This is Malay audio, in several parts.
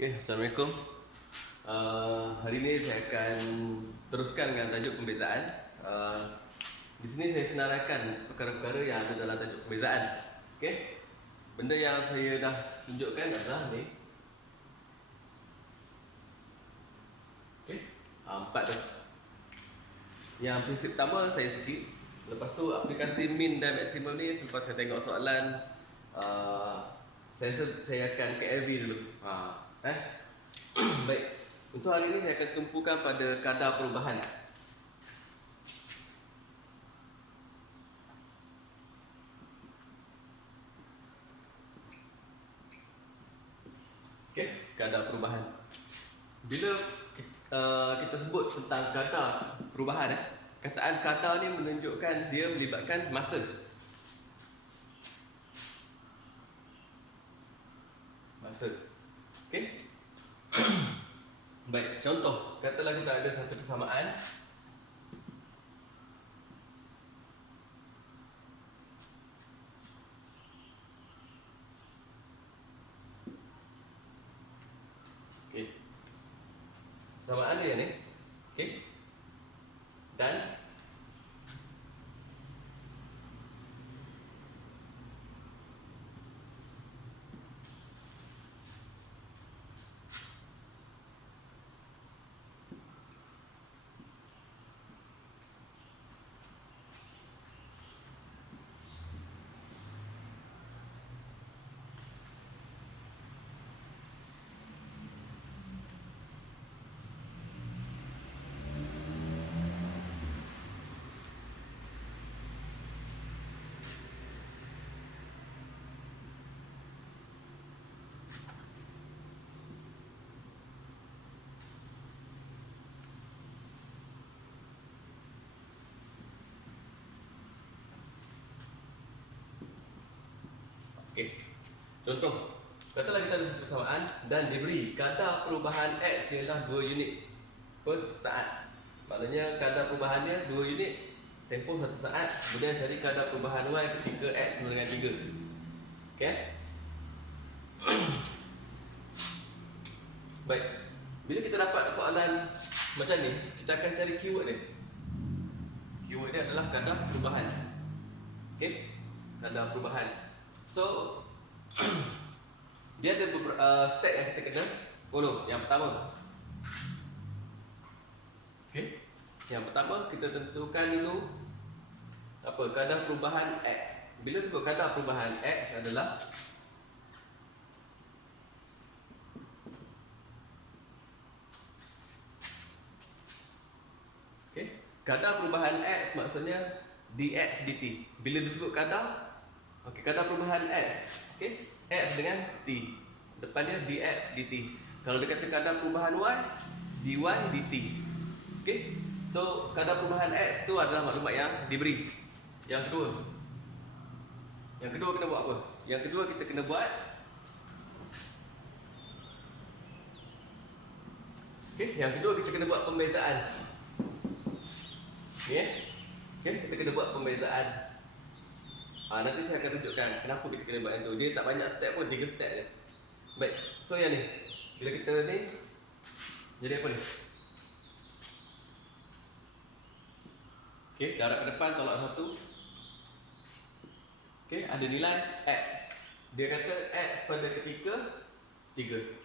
Okay, Assalamualaikum. Hari ini saya akan teruskan dengan tajuk pembezaan. Di sini saya senaraikan perkara-perkara yang ada dalam tajuk pembezaan. Okay? Benda yang saya dah tunjukkan adalah ni. Okay? Empat tu. Yang prinsip pertama saya skip. Lepas tu aplikasi min dan maksimum ni selepas saya tengok soalan, saya akan KLV dulu. Baik. Untuk hari ini saya akan tumpukan pada kadar perubahan. Okey, kadar perubahan. Bila kita sebut tentang kadar perubahan, kataan kadar ni menunjukkan dia melibatkan masa. Okey. Baik, contoh, katalah kita ada satu persamaan. Okey. Persamaan dia ni. Okey. Dan okey. Contoh, katalah kita ada satu persamaan dan diberi kadar perubahan X ialah 2 unit per saat. Maknanya kadar perubahannya 2 unit tempoh 1 saat. Kemudian cari kadar perubahan Y ketika X sama dengan 3. Okey. Baik. Bila kita dapat soalan macam ni, kita akan cari keyword dia. Keyword dia adalah kadar perubahan. Okey. Kadar perubahan. So dia ada beberapa step yang kita kena follow. Yang pertama, okey, yang pertama kita tentukan dulu apa kadar perubahan X. Bila sebut kadar perubahan X adalah okey, kadar perubahan X maksudnya dx dt. Bila disebut kadar, okey, kadar perubahan X, okey, X dengan T, depannya dx dt. Kalau dia kata kadar perubahan Y, dy dt. Okey, so kadar perubahan X tu adalah maklumat yang diberi. Yang kedua kena buat apa? Yang kedua kita kena buat, okey, yang kedua kita kena buat pembezaan. Okey, kita kena buat pembezaan. Nanti saya akan tunjukkan kenapa kita kena buat yang tu. Dia tak banyak step pun, 3 step je. Baik, so yang ni, bila kita ni jadi apa ni? Okey, darab ke depan tolak 1. Okey, ada nilai X. Dia kata X pada ketika 3.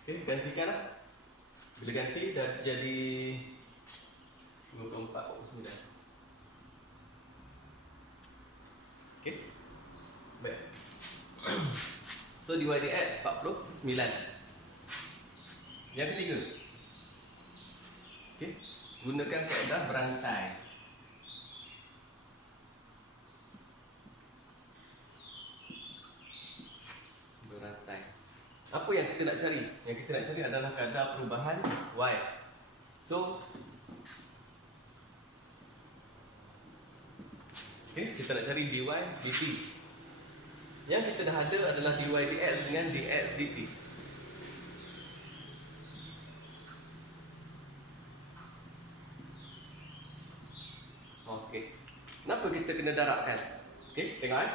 Okey, gantikan lah. Bila ganti dah jadi 24/9. Okey. Baik. So dy dx 49. Yang ketiga, okey, gunakan kaedah berantai. Berantai. Apa yang kita nak cari? Yang kita nak cari adalah kadar perubahan Y. So okey, kita nak cari dy dt. Yang kita dah ada adalah dy dx dengan dx dt. Okey. Kenapa kita kena darabkan? Okey, tengok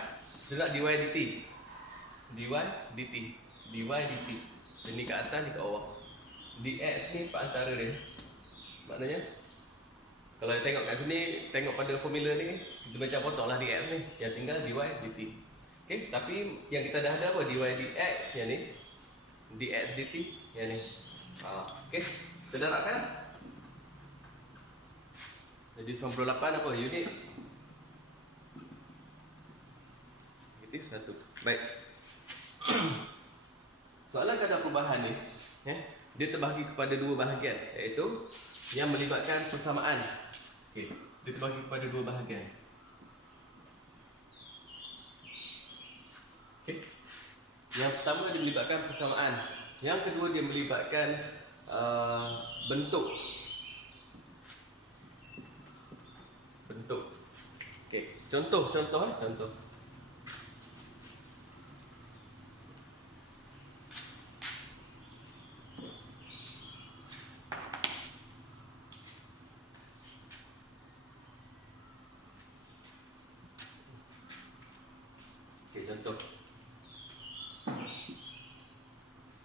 Kita nak dy dt. dy dt. dy dt. Ini kat atas, ni kat bawah. Dx ni perantara dia. Maknanya kalau tengok kat sini, tengok pada formula ni, kita macam potonglah dx ni. Yang tinggal dy dt. Okey, tapi yang kita dah ada apa? Dy dx yang ni. Dx dt yang ni. Okey, kita darabkan. Jadi 98 apa unit? Itu satu. Baik. Soalan kadar perubahan ni, dia terbahagi kepada dua bahagian, iaitu yang melibatkan persamaan. Okey, dia terbahagi kepada dua bahagian. Okey. Yang pertama dia melibatkan persamaan. Yang kedua dia melibatkan bentuk. Bentuk. Okey, contoh. Contoh.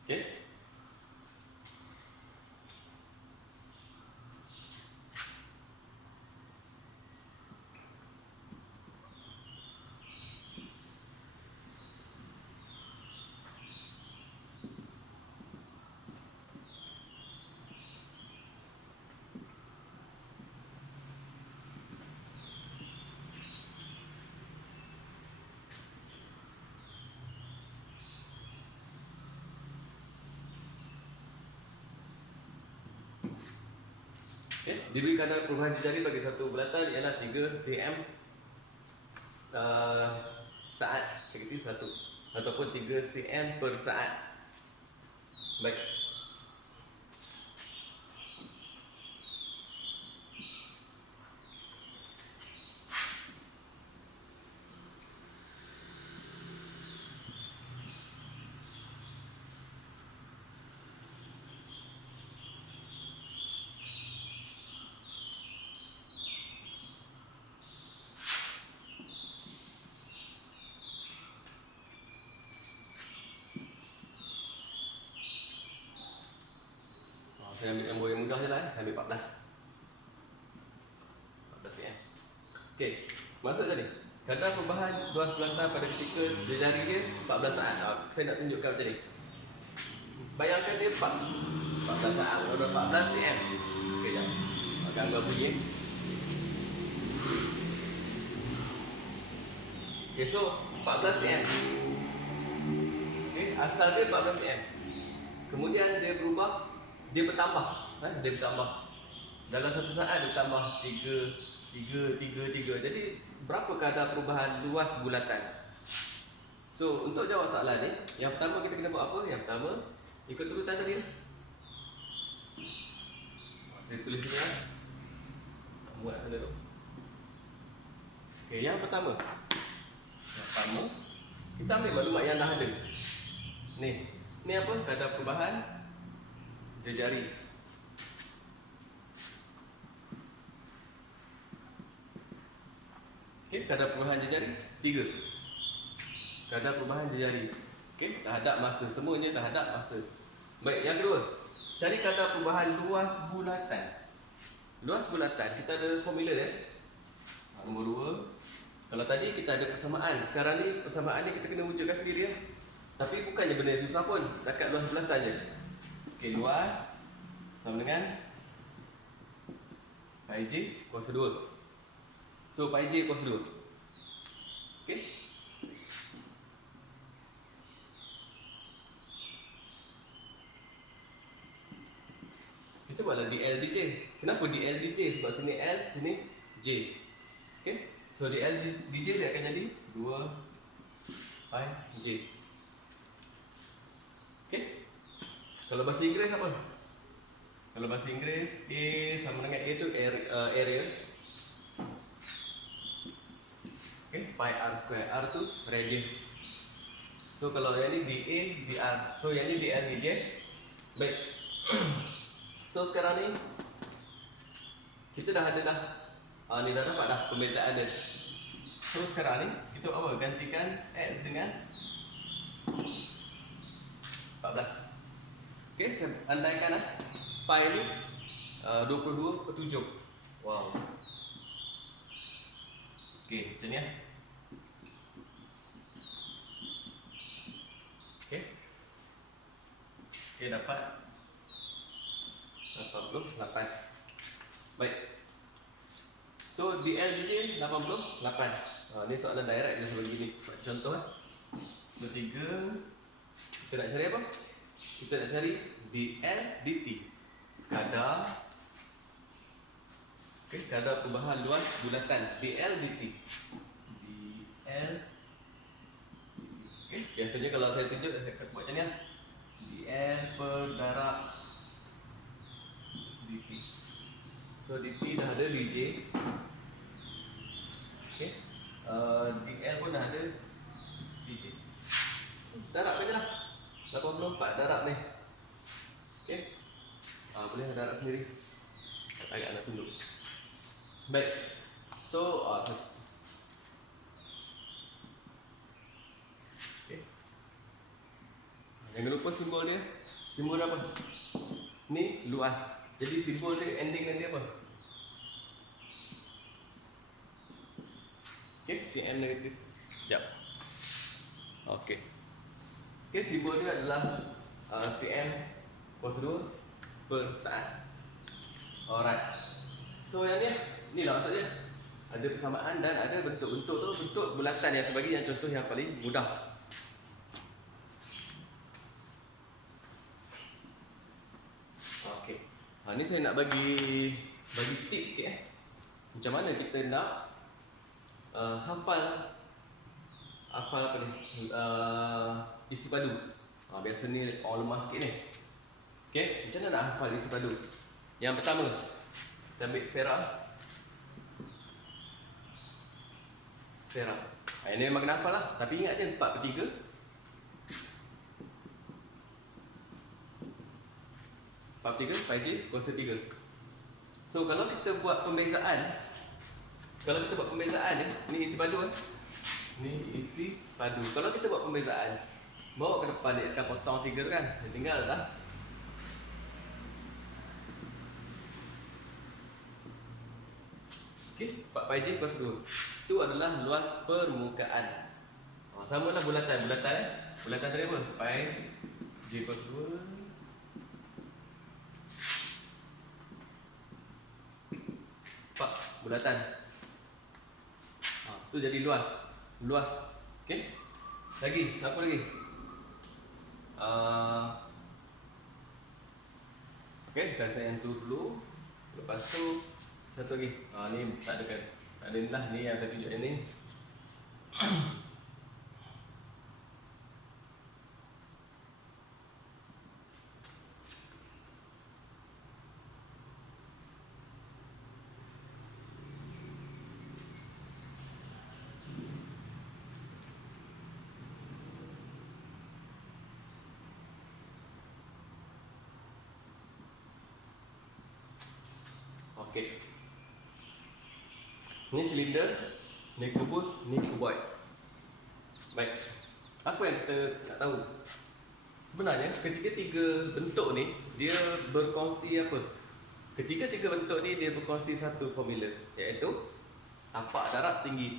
Okey. Diberi kadar perubahan jejari bagi satu bulatan ialah 3 cm saat negatif 1 ataupun 3 cm per saat. Baik. Saya ambil nombor yang mudah je lah. Saya ambil 14 cm. Okey, masuk tadi. Kadar perubahan luas bulatan pada ketika jejari dia 14 saat. Saya nak tunjukkan macam ni. Bayangkan dia 14 saat. Kalau 14 cm. Okey, jap. Gambar bunyi. Okey, so 14 cm. Okey, asal dia 14 cm. Kemudian dia berubah, dia bertambah. Dia bertambah. Dalam satu saat dia bertambah 3. Jadi berapa kadar perubahan luas bulatan? So untuk jawab soalan ni, yang pertama kita kena buat apa? Yang pertama, ikut urutan tadi. Saya tulis sini lah. Muat ada tu. Okey, yang pertama. Kita ambil maklumat yang dah ada. Ni apa? Kadar perubahan jejari. Okey, kadar perubahan jejari 3. Kadar perubahan jejari. Okey, terhadap masa. Semuanya terhadap masa. Baik, yang kedua, cari kadar perubahan luas bulatan. Luas bulatan, kita ada formula dia. Nombor 2. Kalau tadi kita ada persamaan, sekarang ni persamaan ni kita kena wujudkan sendiri ya. Tapi bukannya benda yang susah pun, setakat luas bulatan je. Okey, luas sama dengan pi j kuasa 2. So pi j kuasa 2. Okey. Kita buatlah dl dj. Kenapa dl dj? Sebab sini l, sini j. Okey. So dl dj dia akan jadi 2 pi j. Okey. Kalau bahasa Inggeris apa? Kalau bahasa Inggeris, A sama dengan A tu area. Okay, pi r square. R tu radius. So kalau yang ni dA, dr. So yang ni dl dj. Baik. So sekarang ni kita dah ada dah. Ni dah dapat dah pembezaan dia. So sekarang ni kita apa? Gantikan x dengan 14. Okey, saya andaikan pi ni 22/7. Wow. Okey, macam ni Okey. Okey, dapat 88. Baik. So DL/DJ 88. Ni soalan direct dia sebut begini. Contoh Nombor 3, kita nak cari apa? Kita nak cari dl dt. Kadar kadar perubahan luas bulatan dl dt. dl biasanya kalau saya tunjuk saya akan buat macam ni dl per darab dt. So dt dah ada dj. dl pun dah ada dj. Darab je lah 84 darab ni. Boleh darab sendiri. Agak nak tunduk. Baik. So jangan lupa simbol dia. Simbol apa? Ni luas. Jadi simbol dia ending dia apa? Cm negatif. Sekejap. Simbol dia adalah cm kuasa 2 per saat. Alright. So yang ni lah maksudnya. Ada persamaan dan ada bentuk-bentuk tu bentuk bulatan yang sebagai yang contoh yang paling mudah. Okey. Ni saya nak bagi tips sikit macam mana kita nak hafal apa ni? Isi padu. Biasa ni orang lemah sikit ni. Okey, macam mana nak hafal isi padu? Yang pertama, kita ambil sfera. Ini memang kena hafal lah. Tapi ingat je 4/3. 4/3 pi j kuasa 3. So kalau kita buat pembezaan, ni isi padu Ni isi padu. Kalau kita buat pembezaan, bawa ke depan dia akan potong 3 tu kan. Dia tinggal dah. Okey, 4 pi j kuasa 2. Itu adalah luas permukaan. Sama lah bulatan. Bulatan tadi apa? Pi j kuasa 2. Bulatan. Tu jadi luas. Okey. Lagi, apa lagi? Okey, saya yang tu dulu. Lepas tu satu lagi. Ni tak ada kan. Tak ada lah ni yang saya tunjuk yang ni. Okey. Ni silinder, ni kubus, ni kuboid. Baik. Apa yang kita nak tahu? Sebenarnya ketiga-tiga bentuk ni dia berkongsi apa? Ketiga-tiga bentuk ni dia berkongsi satu formula, iaitu tapak darab tinggi.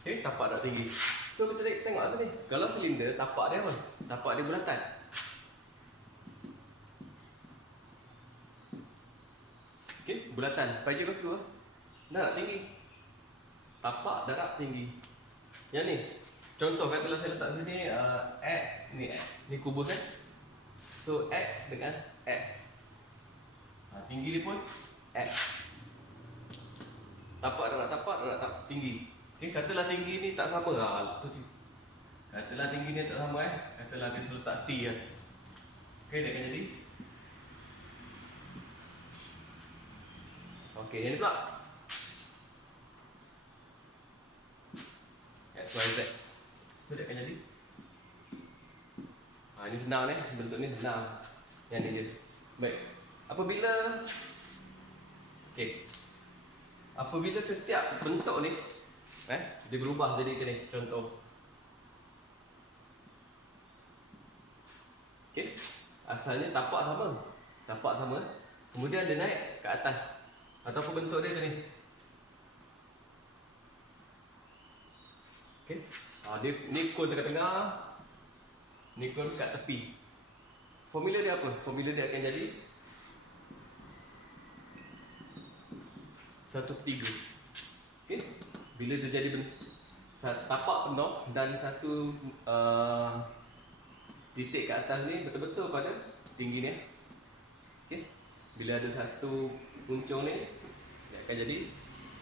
Okey, tapak darab tinggi. So kita tengok sini. Kalau silinder, tapak dia apa? Tapak dia bulatan. Okey, bulatan. Pi j kuasa 2. Darab tinggi. Tapak darab tinggi. Yang ni. Contoh katalah saya letak sini X, ni kubus So X dengan X. Tinggi dia pun X. Tapak darab tinggi. Okey, katalah tinggi ni tak sama. Katalah tinggi ni tak sama Katalah kita letak T lah. Okey, dia akan jadi. Okey, yang ni pula X, Y, Z. So dia akan jadi. Ini senang bentuk ni senang. Yang ni je. Baik. Apabila setiap bentuk ni Dia berubah jadi macam ni. Contoh. Okey. Asalnya tapak sama. Tapak sama. Kemudian dia naik ke atas. Ataupun bentuk dia macam ni. Okey. Dia ni kon dekat tengah. Ni kon kat tepi. Formula dia apa? Formula dia akan jadi 1/3. Okey. Bila dia jadi tapak penuh dan satu titik ke atas ni betul-betul pada tinggi ni. Okey. Bila ada satu puncung ni, dia akan jadi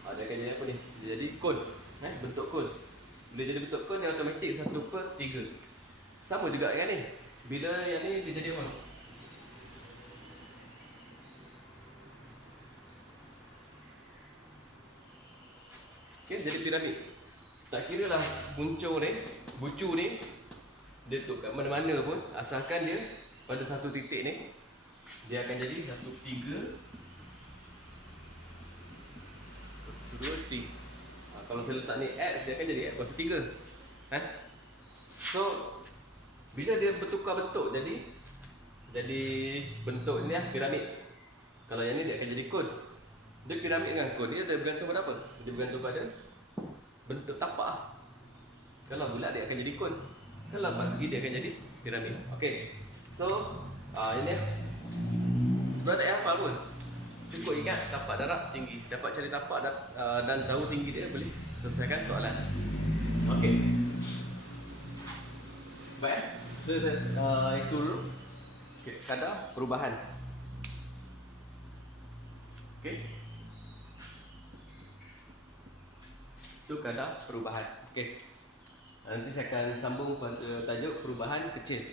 apa ni? Dia jadi kon. Bentuk kon. Bila jadi bentuk kon, dia automatik 1/3. Sama juga dengan ni. Bila yang ni dia jadi apa? Okay, jadi piramid. Tak kira lah bucu ni dia tu kat mana-mana pun, asalkan dia pada satu titik ni, dia akan jadi 1/3. 2/3. Kalau saya letak ni X, dia akan jadi X kuasa 3. So bila dia bertukar bentuk jadi bentuk ni lah piramid. Kalau yang ni dia akan jadi kon. Dia piramid dengan kon dia bergantung pada apa? Dia bergantung pada bentuk tapak. Kalau bulat dia akan jadi kon. Kalau empat segi dia akan jadi piramid. Okey. So ini sebenarnya tak payah hafal pun. Cukup ingat tapak darab tinggi. Dapat cari tapak dan tahu tinggi dia, boleh selesaikan soalan. Okey. Baik. So itu dulu. Okey, kadar perubahan. Okey. Itu kadar perubahan. Okey. Nanti saya akan sambung pada tajuk perubahan kecil.